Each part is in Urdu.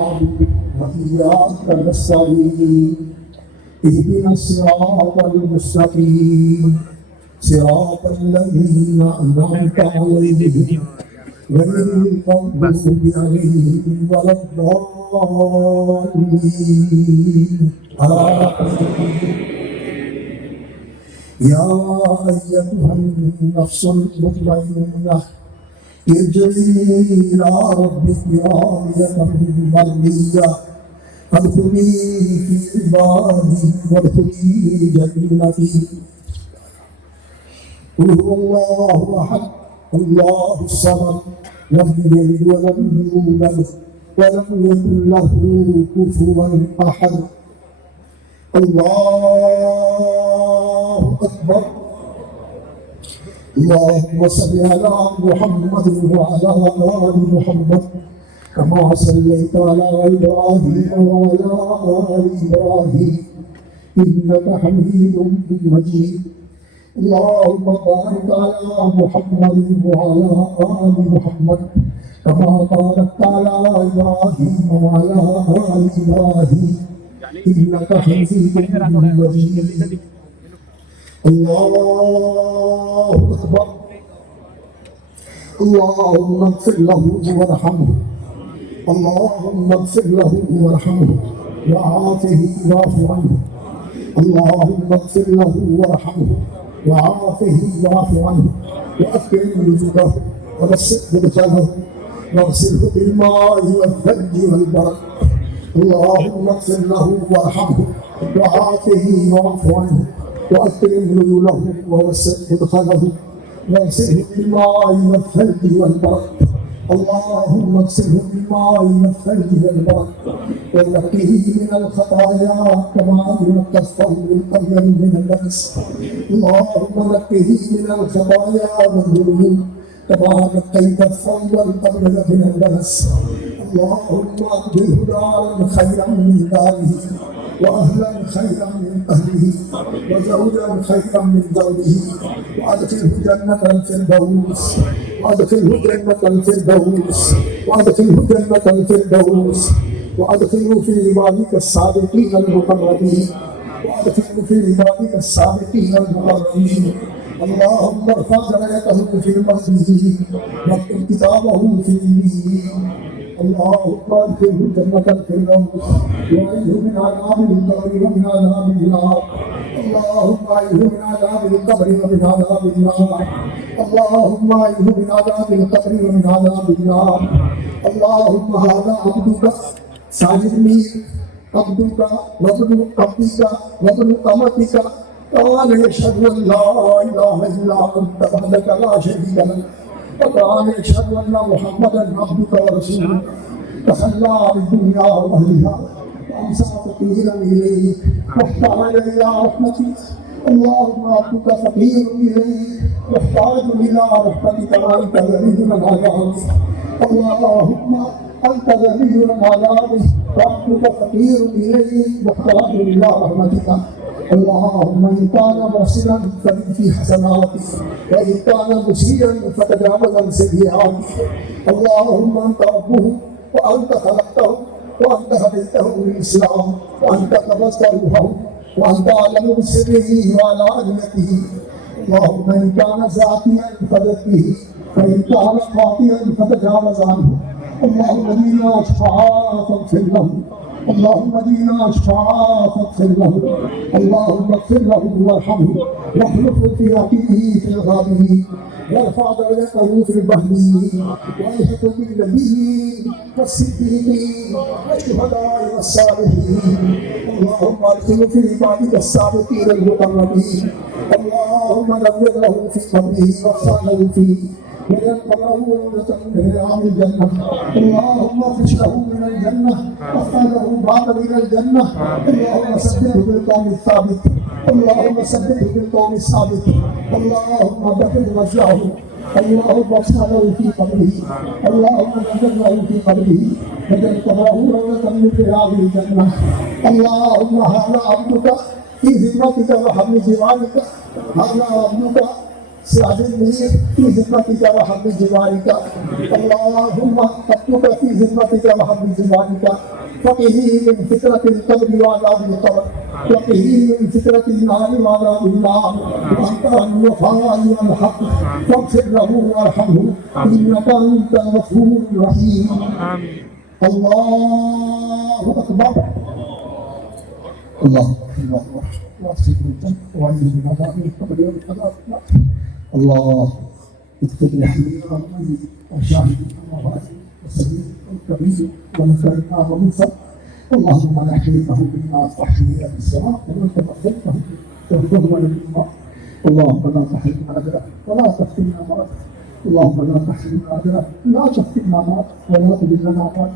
وإياك نستعين اهدنا الصراط المستقيم صراط الذين أنعمت عليهم غير المغضوب عليهم ولا الضالين يا أيتها النفس المطمئنة ارجعي إلى ربك راضية مرضية فادخلي في عبادي وادخلي جنتي. قل هو الله أحد الله الصمد لم يلد ولم يولد ولم يكن له كفوا أحد. الله أكبر. اللهم صل على محمد وعلى آل محمد كما صليت على إبراهيم وعلى آل إبراهيم إنك حميد مجيد. اللهم بارك على محمد وعلى آل محمد كما باركت على إبراهيم وعلى آل إبراهيم إنك حميد مجيد. الله أكبر. اللهم اغفر له وارحمه. اللهم اغفر له وارحمه وعافه واعف عنه. اللهم اغفر له وارحمه وعافه واعف عنه وأكرم نزله ووسع مدخله واغسله بالماء والثلج والبرد. اللهم اغفر له وارحمه وعافه واعف عنه وأكرم نزله ووسع مدخله واغسله بالماء والثلج والبرد. اللهم اغسله بالماء والثلج والبرد ونقه من الخطايا كما ينقى الثوب الأبيض من الدنس. اللهم نقه من الخطايا والذنوب كما نقيت الثوب الأبيض من الدنس. اللهم أبدله دارا خيرا من داره وأهلا خيرا من أهله وزوجا خيرا من زوجه وأدخله جنة الفردوس وأدخله جنة الفردوس وأدخله جنة الفردوس وأدخله في عبادك الصادقين المقربين وأدخله في عبادك الصادقين المقربين. اللهم ارفع درجته في المهديين واكتب كتابه في اليمين. اللهم ادخله جنة الفردوس وأعذه من عذاب القبر ومن عذاب النار. اللهم أعذه من عذاب القبر ومن عذاب النار. اللهم أعذه من عذاب القبر ومن عذاب النار. اللهم هذا عبدك ساجدني عبدك وابن عبدك وابن أمتك قال يشهد أن لا إله إلا أنت وحدك لا شريك لك وقال يشهد أن محمدا عبدك ورسولك تخلى بالدنيا وأهلها وأمسى فقيرا إليك واحتاج إلى رحمتك. اللهم عبدك فقير إليك واحتاج إلى رحمتك وأنت غني عن عذابك. اللهم أنت غني عن عذابك وعبدك فقير إليك واحتاج إلى رحمتك. اللهم إن كان محسنا فزد في حسناته وإن كان مسيئا فتجاوز عن سيئاته. اللهم أنت ربه وأنت خلقته وأنت هديته للإسلام وأنت قبضت روحه وأنت أعلم بسره وعلانيته. اللهم إن كان زاكيا فزكه وإن كان خاطئا فتجاوز عنه. اللهم دينا شفاعة فاغفر له. اللهم دينا شفاعة فاغفر له. اللهم اغفر له وارحمه واخلفه في عقبه في الغابرين وارفع درجته في البهلين والحقه بالنبيين والصديقين والشهداء والصالحين. اللهم ادخله في عبادك الصادقين المقربين. اللهم نور له في قبره واغفر له فيه وينقله روضة من رياض الجنة. اللهم افرش له من الجنة وافتح له بابا من الجنة. اللهم ثبته بالقول الثابت. اللهم ثبته بالقول الثابت. اللهم بكر وجهه. اللهم افسح له في قبره. اللهم نزل له في قبره وجعله روضة من رياض الجنة. اللهم هذا عبدك في ذمتك وحمل جوارك. هذا عبدك ساجد میر في ذمتك وحب جوارك اللهم اكتب في ذمتك وحب جوارك فقه من فتنة القبر وعذاب القبر وقه من فتنة النار وعذاب النار وأنت الوفاء والحق فاغفر له وارحمه إنك أنت الغفور الرحيم. الله أكبر. الله الله واسع الجنة وعليه من عذاب القبر والعذاب النار. الله اكتب لحميد ربي وشاهدنا وغازي وسليم وكبير ونفعنا ومنصر. اللهم نحميه بالناس تحميه بالصراط وانت تغفره تغفره للامه. اللهم لا تحرمنا اجره ولا تفتنا مرضه. اللهم لا تحرمنا اجره لا تفتنا مرضه ولا تجلنا مرضه.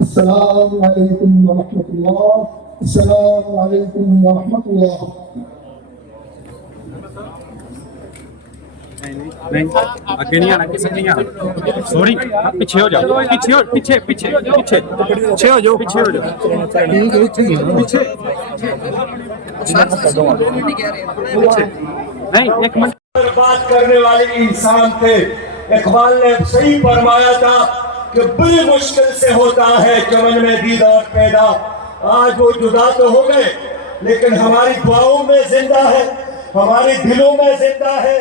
السلام عليكم ورحمه الله. السلام عليكم ورحمه الله. نہیں آگے نہیں آنا کسی نہیں آنا سوری پیچھے ہو جاؤ پیچھے پیچھے پیچھے پیچھے پیچھے ہو جاؤ پیچھے ہو جاؤ پیچھے نہیں ایک منٹ بات کرنے والے انسان تھے. اقبال نے صحیح فرمایا تھا کہ بڑی مشکل سے ہوتا ہے چمن میں دید اور پیدا. آج وہ جدا تو ہو گئے لیکن ہماری دعاؤں میں زندہ ہے, ہمارے دلوں میں زندہ ہے,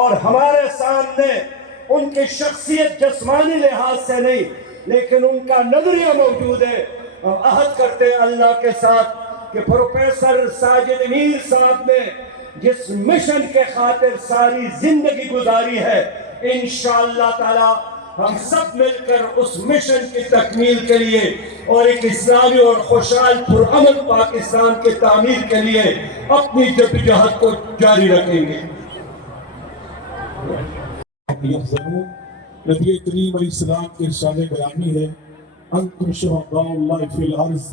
اور ہمارے سامنے ان کی شخصیت جسمانی لحاظ سے نہیں لیکن ان کا نظریہ موجود ہے. ہم عہد کرتے ہیں اللہ کے ساتھ کہ پروفیسر ساجد میر صاحب نے جس مشن کے خاطر ساری زندگی گزاری ہے, انشاءاللہ تعالی ہم سب مل کر اس مشن کی تکمیل کے لیے اور ایک اسلامی اور خوشحال پرامن پاکستان کی تعمیر کے لیے اپنی جدوجہد کو جاری رکھیں گے. نبی کریم علیہ السلام کے ارشاد بیانی ہے انتم شہداء اللہ فی الارض,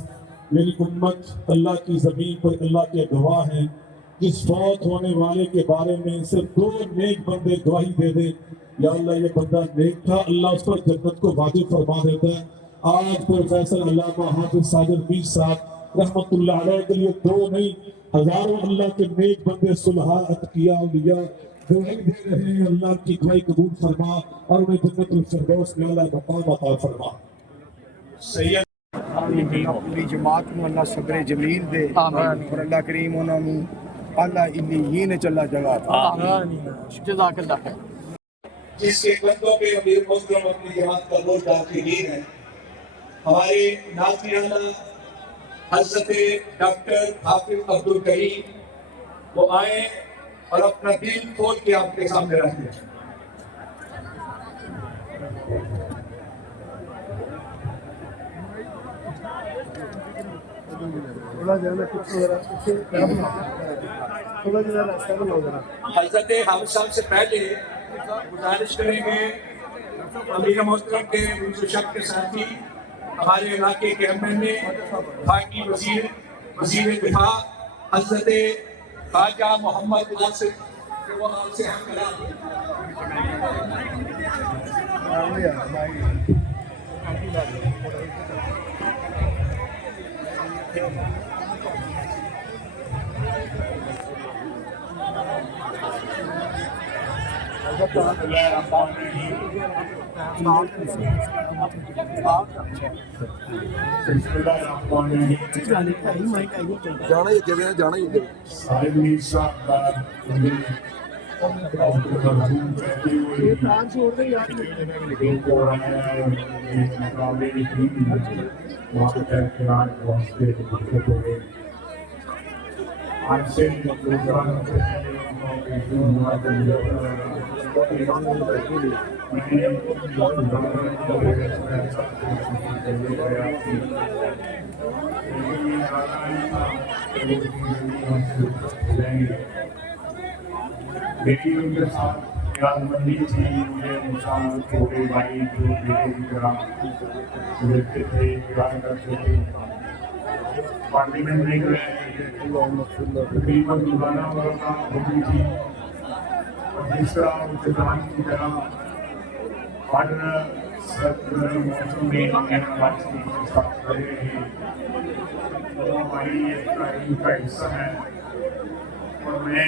میری امت اللہ کی زمین پر اللہ کے گواہ ہیں. جس فوت ہونے والے کے بارے میں صرف 2 نیک بندے گواہی دے دیں یا اللہ یہ بندہ نیک تھا, اللہ اس پر جنت کو واجب فرما دیتا ہے. آج پروفیسر علامہ حافظ ساجد میر صاحب رحمۃ اللہ علیہ کے لیے 2 نہیں ہزاروں اللہ کے نیک بندے صلحاء اتقیاء اولیاء دعائی دے رہے ہیں. اللہ کی دعائی قبول فرما اور انہیں جنت الفردوس میں اعلیٰ مقام عطا فرما. سید اپنی جماعت میں اللہ صبر جمیل دے اور اللہ کریم انہوں نے اللہ علیین چلا جگہ جزاک اللہ خیر. جس کے قدموں پہ امیر محترم اپنی جماعت کا بول داخلین ہے, ہمارے ناظرانہ حضرت ڈاکٹر حافظ عبدالکریم وہ آئیں اور اپنا دل کھول کے آپ کے سامنے رکھ دیں. حضرت حافظ صاحب سے پہلے گزارش کریں گے امیر محترم کے منصوشب کے ساتھی ہمارے علاقے کے MLA پارٹی وزیر دفاع حضرت خواجہ محمد آصف کہ وہ آپ سے ہم کلام جانا ہی کہتے ہیں جانا ہی لیکن ان کے ساتھ یاد مندی تھی مجھے انسان چھوٹے بھائی جو بیٹے کی طرح دیکھتے تھے پیار کرتے تھے. پارلیمنٹ دیکھ رہے تھے تقریباً دوبارہ کام ہوتی تھی اور جس طرح انتظام کی طرح ہر موسم میں بات کی ساتھ رہے ہیں. وہ ہماری ایک تعلیم کا حصہ ہے اور میں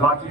ذاتی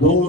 2